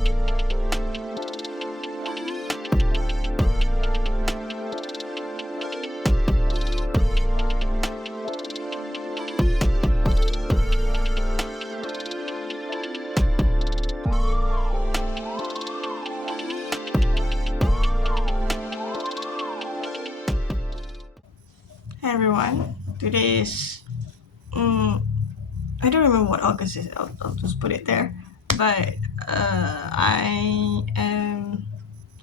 Hi everyone. Today is I don't remember what August is. I'll just put it there. But I'm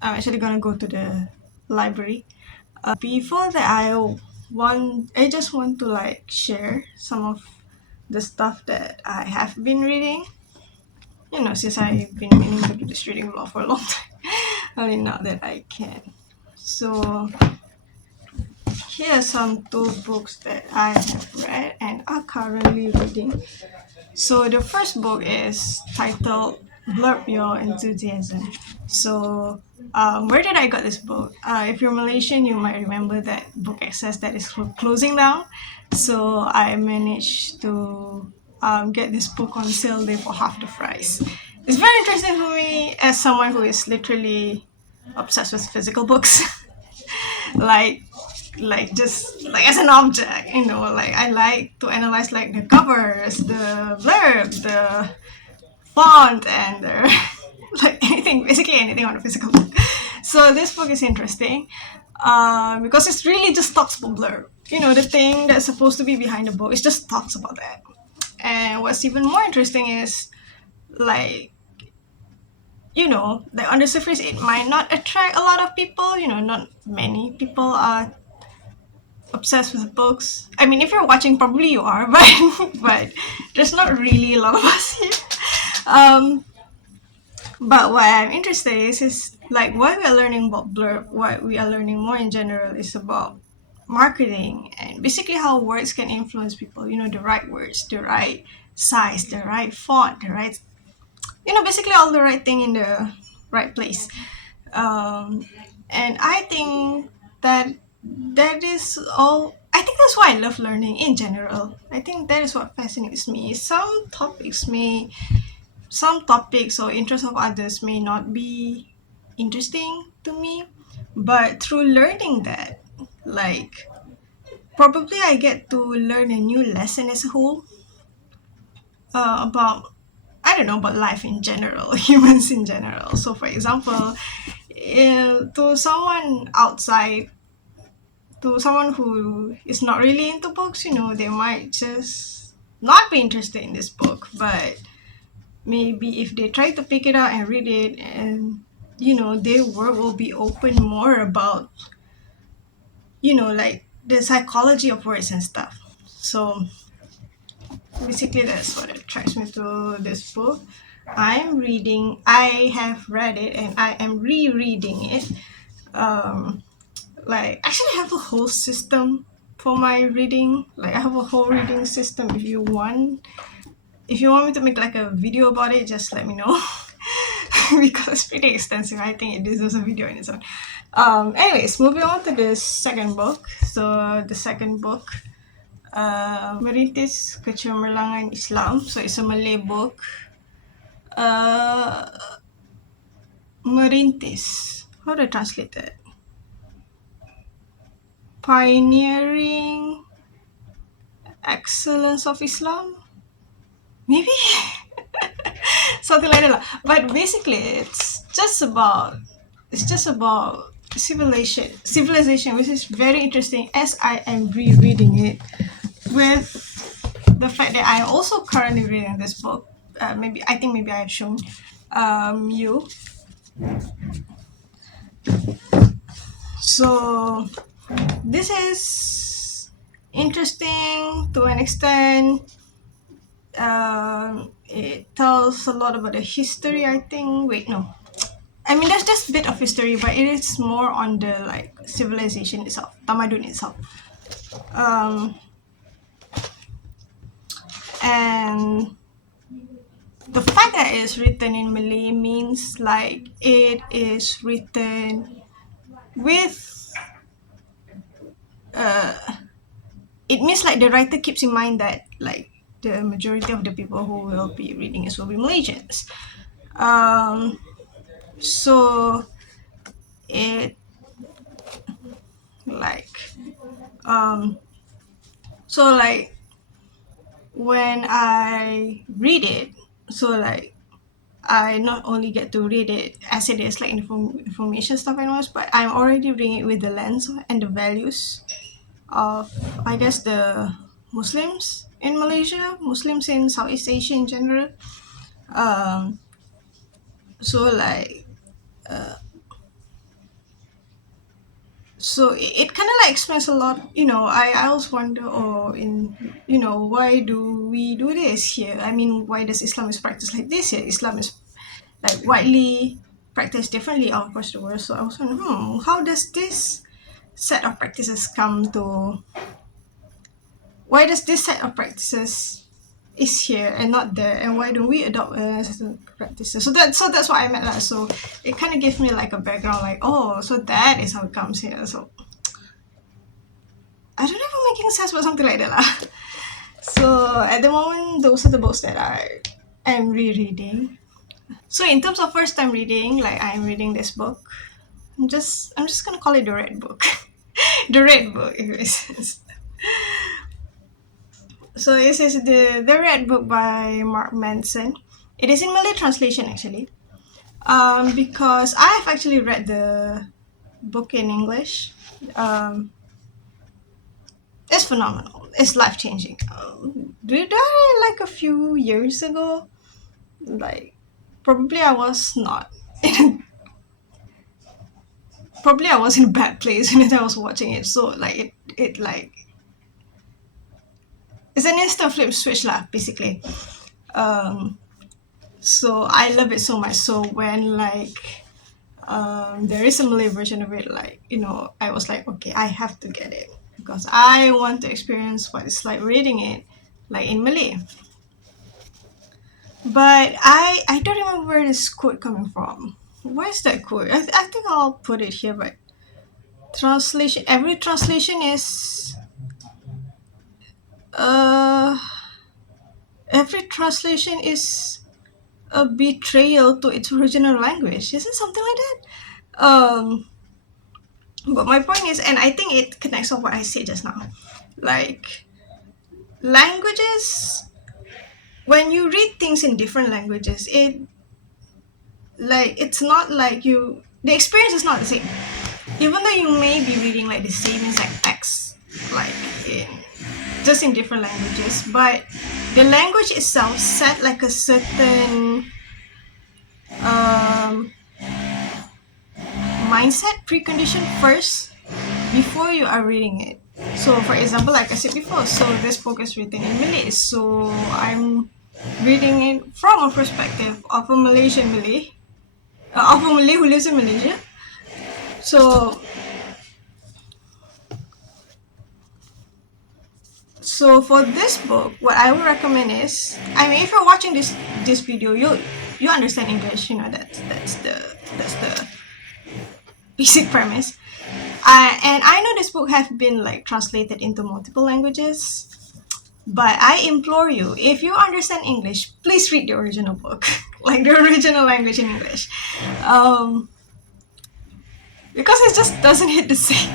actually gonna go to the library. Before that, I just want to like share some of the stuff that I have been reading. Since I've been meaning to do this reading vlog for a long time. Only now that I can. So here are some two books that I have read and are currently reading. So the first book is titled Blurb Your Enthusiasm. So where did I got this book? If you're Malaysian, you might remember that Book Access that is closing down. So I managed to get this book on sale there for half the price. It's very interesting for me as someone who is literally obsessed with physical books. like just like as an object, like I like to analyze like the covers, the blurb, the font, and the like anything, basically anything on a physical book. So this book is interesting because it's really just talks about blurb. The thing that's supposed to be behind the book, it just talks about that. And what's even more interesting is like like on the surface it might not attract a lot of people. Not many people are obsessed with books. I mean, if you're watching, probably you are, but there's not really a lot of us here. Um, but what I'm interested is like what we are learning about Blurb, what we are learning more in general is about marketing and basically how words can influence people. The right words, the right size, the right font, the right, basically all the right thing in the right place. Um, and I think that that is all. I think that's why I love learning in general. I think that is what fascinates me. Some topics or interests of others may not be interesting to me, but through learning that, like, probably I get to learn a new lesson as a whole about, I don't know, about life in general, humans in general. So, for example, to someone outside, to someone who is not really into books, they might just not be interested in this book. But maybe if they try to pick it up and read it, and their world will be open more about, like the psychology of words and stuff. So basically, that's what attracts me to this book. I have read it and I am rereading it. Like actually I have a whole system for my reading. Like I have a whole reading system. If you want me to make like a video about it, just let me know. Because it's pretty extensive. I think it deserves a video in its own. Anyways, moving on to the second book. So the second book, Merintis Kecemerlangan Islam. So it's a Malay book. Uh, Merintis. How do I translate that? Pioneering excellence of Islam, maybe. Something like that lah. But basically it's just about civilization, which is very interesting as I am rereading it, with the fact that I am also currently reading this book. Maybe I have shown you. So this is interesting to an extent. It tells a lot about the history, I think. Wait, no. I mean, there's just a bit of history, but it is more on the like civilization itself, tamadun itself. And the fact that it's written in Malay means like it is written with it means like the writer keeps in mind that like the majority of the people who will be reading it will be Malaysians. So it like um so like when I read it, so like I not only get to read it as it is like information stuff and all, but I'm already reading it with the lens and the values of, I guess, the Muslims in Malaysia, Muslims in Southeast Asia in general. Um, so like so it kind of like explains a lot. I always wonder, oh, why do we do this here? I mean, why does Islam is practiced like this here? Islam is like widely practiced differently all across the world. So I was wondering, how does this set of practices come to? Why does this set of practices is here and not there, and why don't we adopt certain practices? So that's what I meant. So it kind of gives me like a background, like, oh, so that is how it comes here. So I don't know if I'm making sense, but something like that lah. So at the moment, those are the books that I am rereading. So in terms of first time reading, like I'm reading this book. I'm just gonna call it the red book. The red book, anyways. So this is the red book by Mark Manson. It is in Malay translation actually. Because I've actually read the book in English. It's phenomenal. It's life changing. Did I like a few years ago? Like, probably I was not. Probably I was in a bad place when I was watching it. So like it like it's an instant flip switch lah, basically. Um, so I love it so much. So when like there is a Malay version of it, like I was like, okay, I have to get it because I want to experience what it's like reading it, like in Malay. But I don't remember where this quote coming from. Where's that quote? I think I'll put it here. But translation. Every translation is uh every translation is a betrayal to its original language. Is it something like that? But my point is, and I think it connects on what I said just now. Like languages, when you read things in different languages, it's not like the experience is not the same. Even though you may be reading like the same exact text, like in just in different languages, but the language itself set like a certain um, mindset precondition first before you are reading it. So, for example, like I said before, so this book is written in Malay, so I'm reading it from a perspective of a Malaysian Malay, of a Malay who lives in Malaysia. So, for this book, what I would recommend is, I mean, if you're watching this video, you understand English. That's the basic premise. And I know this book has been like translated into multiple languages, but I implore you, if you understand English, please read the original book, like the original language in English, because it just doesn't hit the same.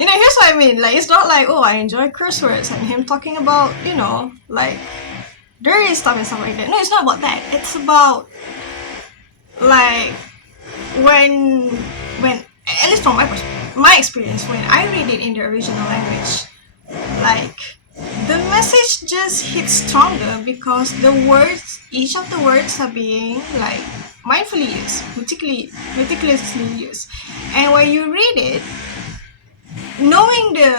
Here's what I mean. Like, it's not like, oh, I enjoy curse words and him talking about, like dirty stuff and stuff like that. No, it's not about that. It's about like when at least from my experience, when I read it in the original language, like the message just hits stronger because each of the words are being like mindfully used, meticulously used, and when you read it, knowing the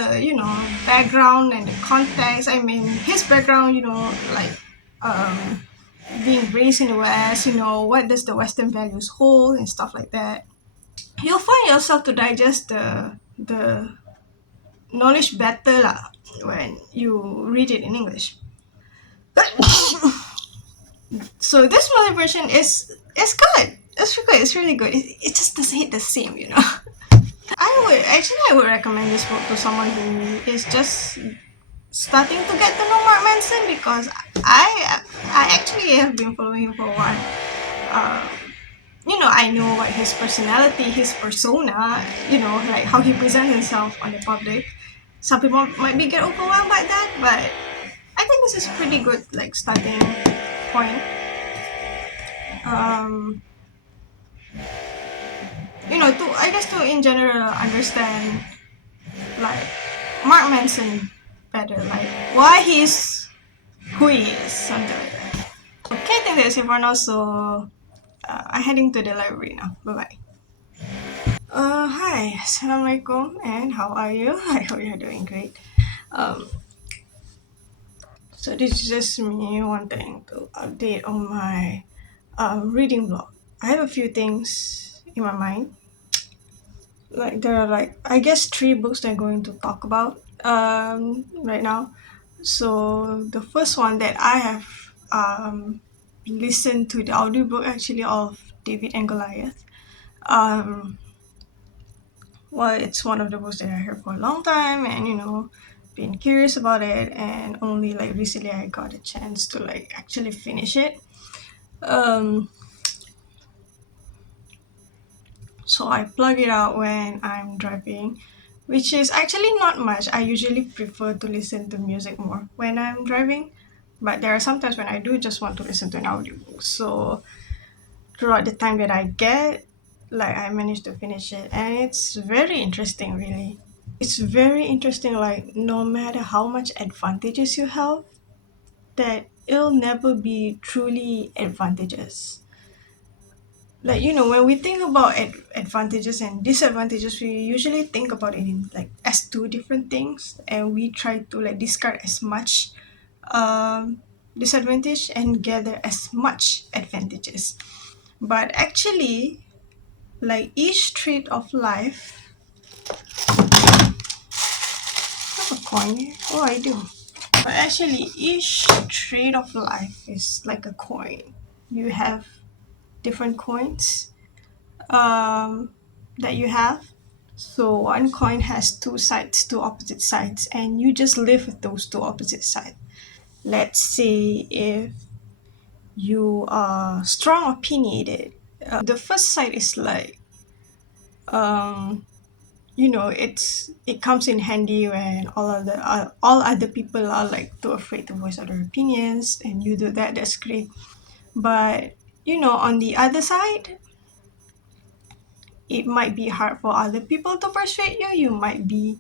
background and the context. I mean, his background, like being raised in the West, what does the Western values hold and stuff like that. You'll find yourself to digest the knowledge better lah when you read it in English. So this Malay version is good. It's good. It's really good. It just doesn't hit the same. I would recommend this book to someone who is just starting to get to know Mark Manson, because I actually have been following him for a while. I know what his personality, his persona, like how he presents himself on the public. Some people might be get overwhelmed by that, but I think this is pretty good, like starting point. Um, to I guess to in general understand like Mark Manson better, like why he's who he is, something like that. Okay, I think that's it for now. So I'm heading to the library now. Bye bye. Hi, assalamualaikum, and how are you? I hope you're doing great. Um, so this is just me wanting to update on my reading blog. I have a few things in my mind. Like there are like I guess three books that I'm going to talk about right now. So the first one that I have listened to the audiobook actually of David and Goliath. Um, well, it's one of the books that I heard for a long time, and been curious about it, and only like recently I got a chance to like actually finish it. Um, so I plug it out when I'm driving, which is actually not much. I usually prefer to listen to music more when I'm driving, but there are sometimes when I do just want to listen to an audiobook. So throughout the time that I get, like I managed to finish it, and it's very interesting, really. It's very interesting, like no matter how much advantages you have, that it'll never be truly advantages. Like when we think about advantages and disadvantages, we usually think about it in like as two different things, and we try to like discard as much disadvantage and gather as much advantages. But actually, like each trait of life. I have a coin here. Oh, I do. But actually, each trait of life is like a coin. You have different coins that you have. So one coin has two sides, two opposite sides, and you just live with those two opposite sides. Let's say if you are strong opinionated, the first side is like um, it comes in handy when all other people are like too afraid to voice other opinions, and you do that. That's great. But on the other side, it might be hard for other people to persuade you. You might be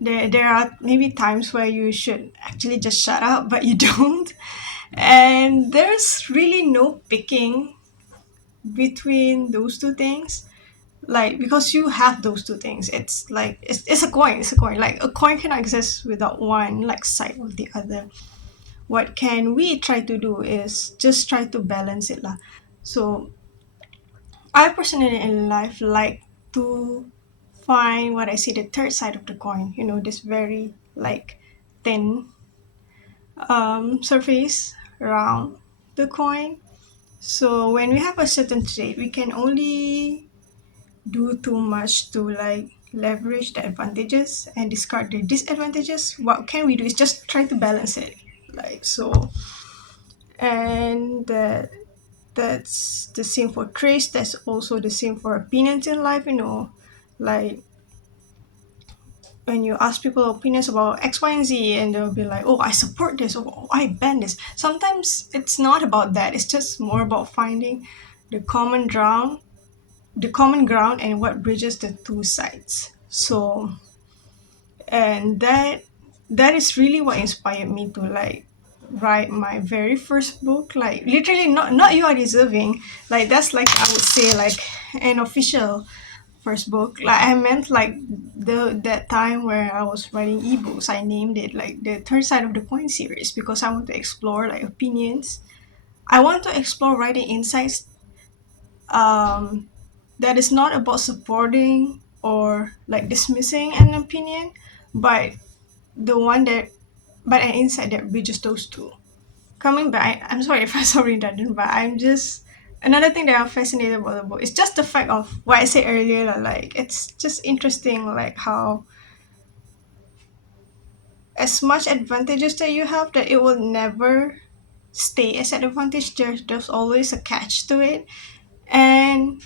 there are maybe times where you should actually just shut up, but you don't. And there's really no picking between those two things, like because you have those two things. It's like it's a coin. Like a coin cannot exist without one like side of the other. What can we try to do is just try to balance it lah. So I personally in life like to find what I see the third side of the coin, this very like thin surface around the coin. So when we have a certain trait, we can only do too much to like leverage the advantages and discard the disadvantages. What can we do is just try to balance it, like so. And that's the same for traits. That's also the same for opinions in life. Like when you ask people opinions about X, Y, and Z, and they'll be like, "Oh, I support this," or "Oh, I ban this." Sometimes it's not about that. It's just more about finding the common ground and what bridges the two sides. So, and that is really what inspired me to like write my very first book. Like literally, not You Are Deserving. Like that's like I would say like an official first book. Like I meant like that time where I was writing ebooks, I named it like the third side of the coin series because I want to explore like opinions. I want to explore writing insights um, that is not about supporting or like dismissing an opinion, but the one that but an insight that bridges those two. Coming back, I'm sorry if I'm so redundant, but I'm just another thing that I'm fascinated about the book is just the fact of what I said earlier. Like it's just interesting, like how as much advantages that you have, that it will never stay as an advantage. There's always a catch to it, And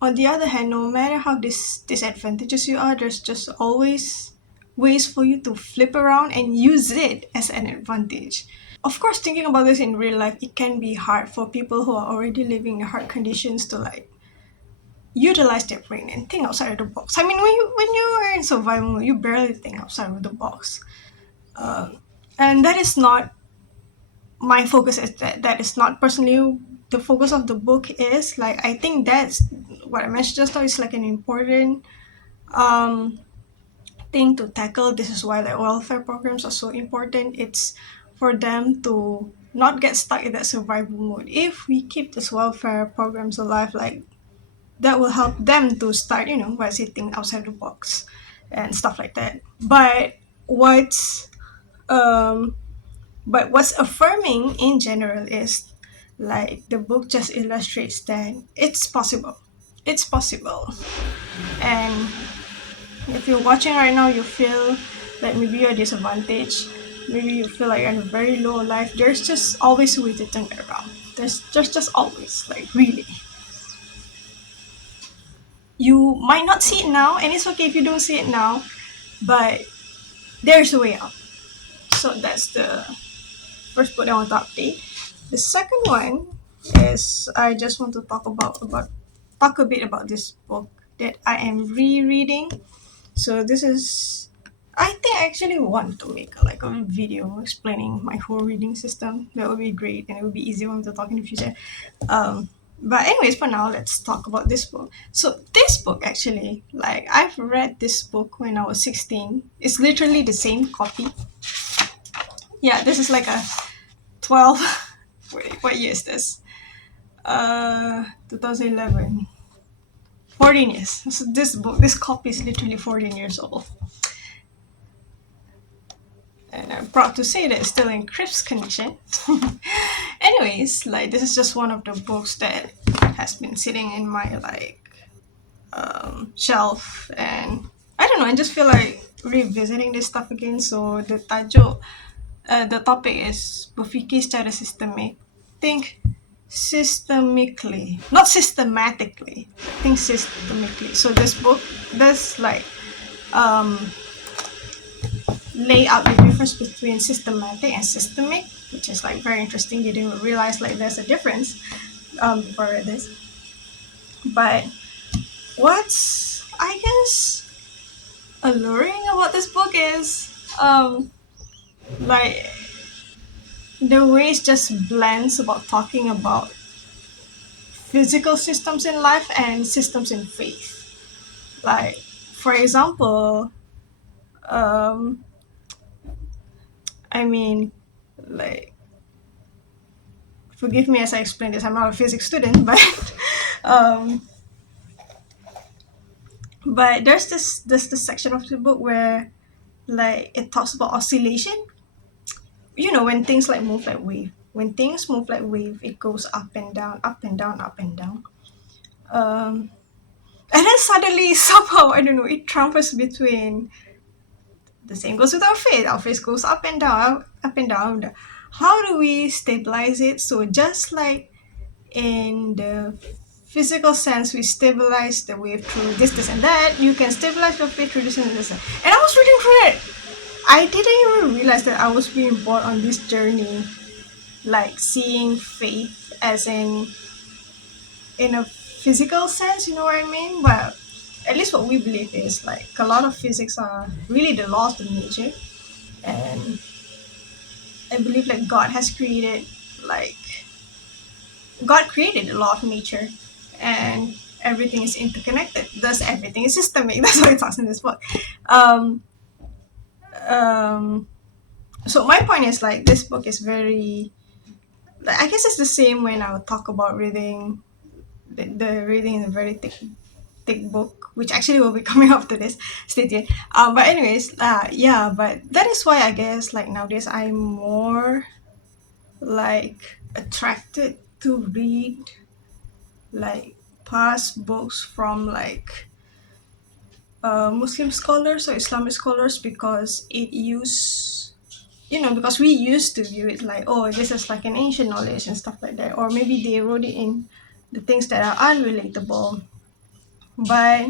on the other hand, no matter how disadvantageous you are, there's just always ways for you to flip around and use it as an advantage. Of course, thinking about this in real life, it can be hard for people who are already living in hard conditions to like utilize their brain and think outside of the box. I mean, when you are in survival mode, you barely think outside of the box, and that is not my focus. Is that is not personally the focus of the book. Is like I think that's what I mentioned just now is like an important um, thing to tackle. This is why like welfare programs are so important. It's for them to not get stuck in that survival mode. If we keep this welfare programs alive, like that will help them to start, by sitting outside the box and stuff like that. What's um, but what's affirming in general is like the book just illustrates that it's possible. It's possible, and if you're watching right now, you feel that maybe you're disadvantaged, maybe you feel like you're in a very low life, there's just always a way to turn it around. There's just always, like, really. You might not see it now, and it's okay if you don't see it now, but there's a way out. So that's the first book I want to update. The second one is I just want to talk a bit about this book that I am rereading. So this is, I think I actually want to make like a video explaining my whole reading system. That would be great, and it would be easy when to talk in the future. But anyways, for now, let's talk about this book. So this book actually, like I've read this book when I was 16. It's literally the same copy. Yeah, this is like a 12. Wait, what year is this? 2011. 14 years. So this copy is literally 14 years old. And I'm proud to say that it's still in crisp condition. Anyways, like this is just one of the books that has been sitting in my like shelf, and I don't know, I just feel like revisiting this stuff again. So the topic is Berfikir secara sistemik. Think systemically, not systematically. Think systemically. So this book does like lay out the difference between systematic and systemic, which is like very interesting. You didn't realize like there's a difference before I read this. But what's I guess alluring about this book is like the way it just blends about talking about physical systems in life and systems in faith. Like for example, um, I mean, like forgive me as I explain this. I'm not a physics student, but um, there's this section of the book where like it talks about oscillation. When things like move like wave. When things move like wave, it goes up and down, up and down, up and down. Um, and then suddenly somehow I don't know, it transfers between the same goes with our faith. Our faith goes up and down, up and down. How do we stabilize it? So just like in the physical sense, we stabilize the wave through this, and that. You can stabilize your faith through this and this. And I was reading through it. I didn't even realize that I was being brought on this journey, like seeing faith as in a physical sense. You know what I mean? But at least what we believe is like a lot of physics are really the laws of nature, and I believe like like God created the law of nature, and everything is interconnected. Thus, everything is systemic. That's what it talks in this book. Um, um, so my point is like this book is very. Like, I guess it's the same when I would talk about reading the reading is a very thick book, which actually will be coming after this. Stay tuned. But anyways, yeah. But that is why I guess like nowadays I'm more like attracted to read like past books from like Muslim scholars or Islamic scholars, because because we used to view it like, oh, this is like an ancient knowledge and stuff like that, or maybe they wrote it in the things that are unrelatable. But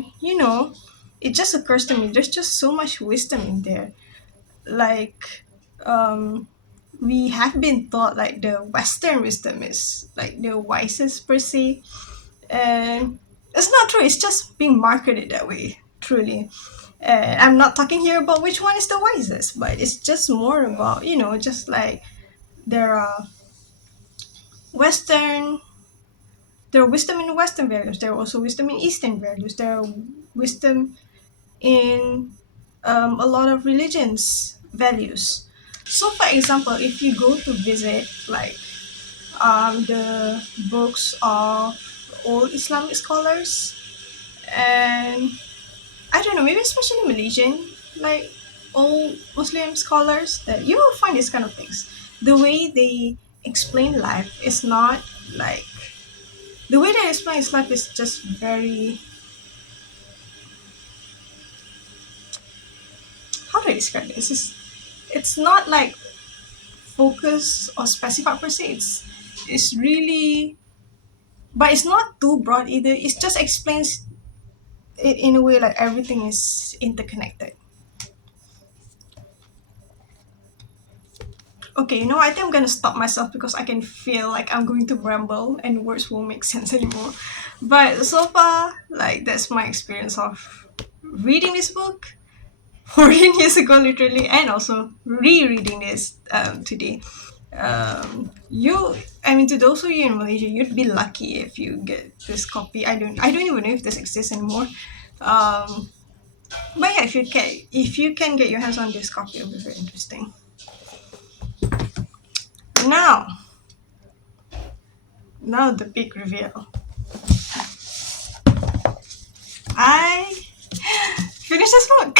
it just occurs to me there's just so much wisdom in there. Like, um, we have been taught like the Western wisdom is like the wisest per se, and it's not true. It's just being marketed that way. Truly, and I'm not talking here about which one is the wisest, but it's just more about just like there are Western there are wisdom in Western values. There are also wisdom in Eastern values. There are wisdom in a lot of religions' values. So, for example, if you go to visit like the books of old Islamic scholars, and I don't know, maybe especially Malaysian, like old Muslim scholars, that you will find these kind of things. The way they explain life is not like the way they explain life is just very, how do I describe this? It's not like focus or specified per se. It's really, but it's not too broad either. It just explains it in a way like everything is interconnected. Okay, I think I'm gonna stop myself because I can feel like I'm going to ramble and words won't make sense anymore. But so far, like that's my experience of reading this book 14 years ago, literally, and also rereading this today. I mean, to those of you in Malaysia, you'd be lucky if you get this copy. I don't even know if this exists anymore. Um, but yeah, if you can get your hands on this copy, it'll be very interesting. Now, now the big reveal. I finished this book.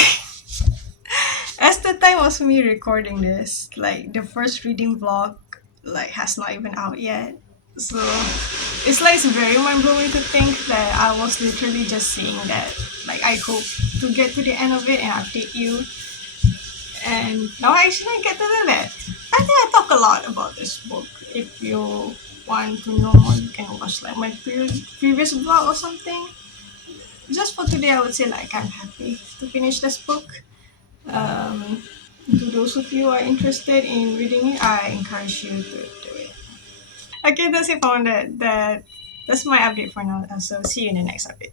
As the time was me recording this, like the first reading vlog, like has not even out yet. So it's like it's very mind blowing to think that I was literally just saying that. Like I hope to get to the end of it and update you. And now I actually get to do that. I think I talk a lot about this book. If you want to know more, you can watch like my previous vlog or something. Just for today, I would say like I'm happy to finish this book. Um, to those of you who are interested in reading it, I encourage you to do it. Okay, that's it for that. That's my update for now. So see you in the next update.